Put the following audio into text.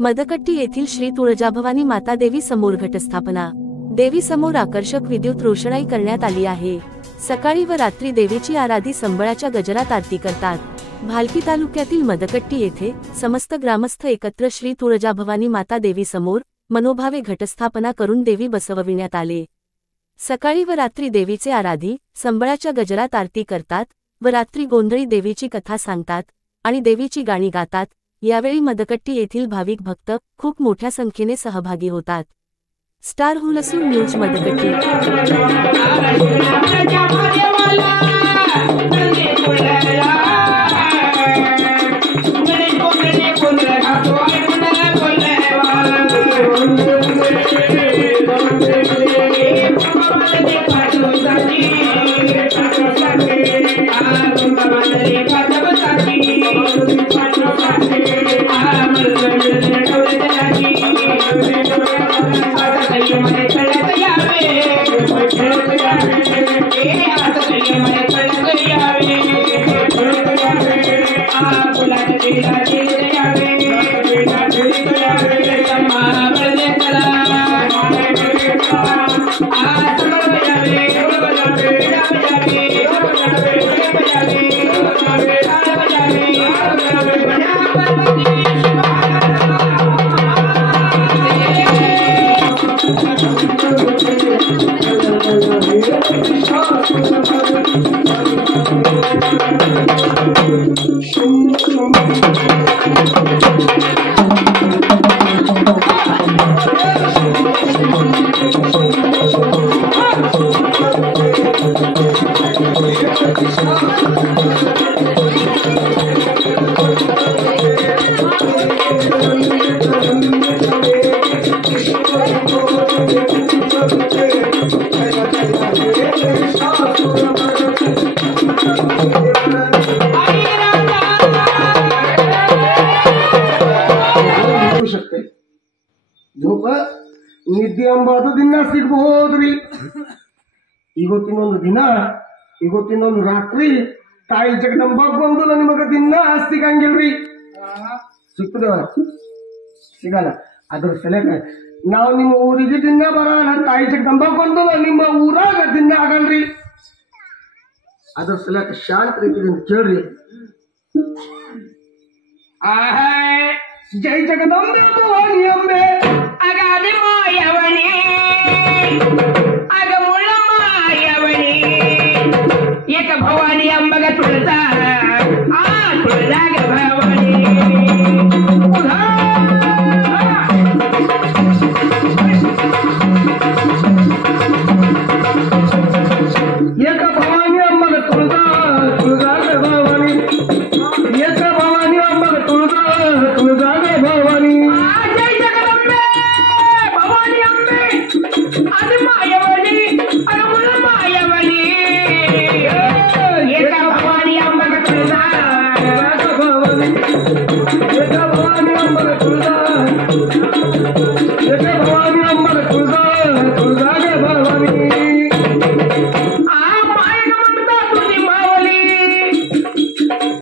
मदकट्टी येथील श्री तुळजाभवानी माता देवी समोर घटस्थापना। देवी समोर आकर्षक विद्युत रोषणाई करण्यात आली आहे। सकाळी व रात्री देवीची आराधी संबळाच्या गजरात आरती करतात। भालकी तालुक्यातील मदकट्टी येथे समस्त ग्रामस्थ एकत्र श्री तुळजाभवानी माता देवी समोर मनोभावे घटस्थापना करून देवी बसवविण्यात आले। सकाळी व रात्री देवीचे आराधी संबळाच्या गजरात आरती करतात व रात्री गोंधळी देवीची कथा सांगतात आणि देवीची गाणी गातात। यावेळी मदकट्टी येथील भाविक भक्त खूप मोठ्या संख्येने सहभागी होतात। Star Hulsoor news Madakatti. ನಿದ್ದೆ ಎಂಬುದು ದಿನ ಸಿಗಬಹುದ್ರಿ। ಇವತ್ತಿನೊಂದು ದಿನ ಇವತ್ತಿನೊಂದು ರಾತ್ರಿ ತಾಯಿ ಜಗದಂಬ ಬಂದು ನಿಮಗೆ ದಿನ ಸಿಗಂಗಿಲ್ರಿ। ಸಿಗ್ತದ ಸಿಗಲ್ಲ। ಅದ್ರ ಸಲಕ ನಾವು ನಿಮ್ಮ ಊರಿಗೆ ದಿನ ಬರಲ್ಲ। ತಾಯಿ ಜಗದಂಬ ಬಂದು ನಿಮ್ಮ ಊರಾಗ ದಿನ ಆಗಲ್ರಿ। ಅದ್ರ ಸಲಕ ಶಾಂತ ರೀತಿಯಿಂದ ಕೇಳ್ರಿ। ಜೈ ಜಗದಂಬೆ ಭವಾನಿ ಅಂಬೆ ಅಗಾದಿ ಮಾಯವಣಿ ಅಗ ಮುಳ ಮಾಯವಣಿ ಏಕ ಭವಾನಿ ಅಂಬಗ ತುಳಜ ಆ ತುಳಜಾಗ ಭವಾನಿ ಏಕ ಭವಾನಿ ಅಂಬಗ ತುಳಜ ತುಳಜಾಗ ಭವಾನಿ ಏಕ ಭವಾನಿ ಅಂಬಗ ತುಳಜ ತುಳಜಾಗ ಭವಾನಿ ಜೈ ಜಗದಂಬೆ ಭವಾನಿ ಅಂಬೆ ಅದು ಮಾಯವಣಿ ಅದು ಮುಳ ಮಾಯವಣಿ ಏಕ ಭವಾನಿ ಅಂಬಗ ತುಳಜ ಭವಾನಿ ಏಕ ಭವಾನಿ ಅಂಬಗ ತುಳಜ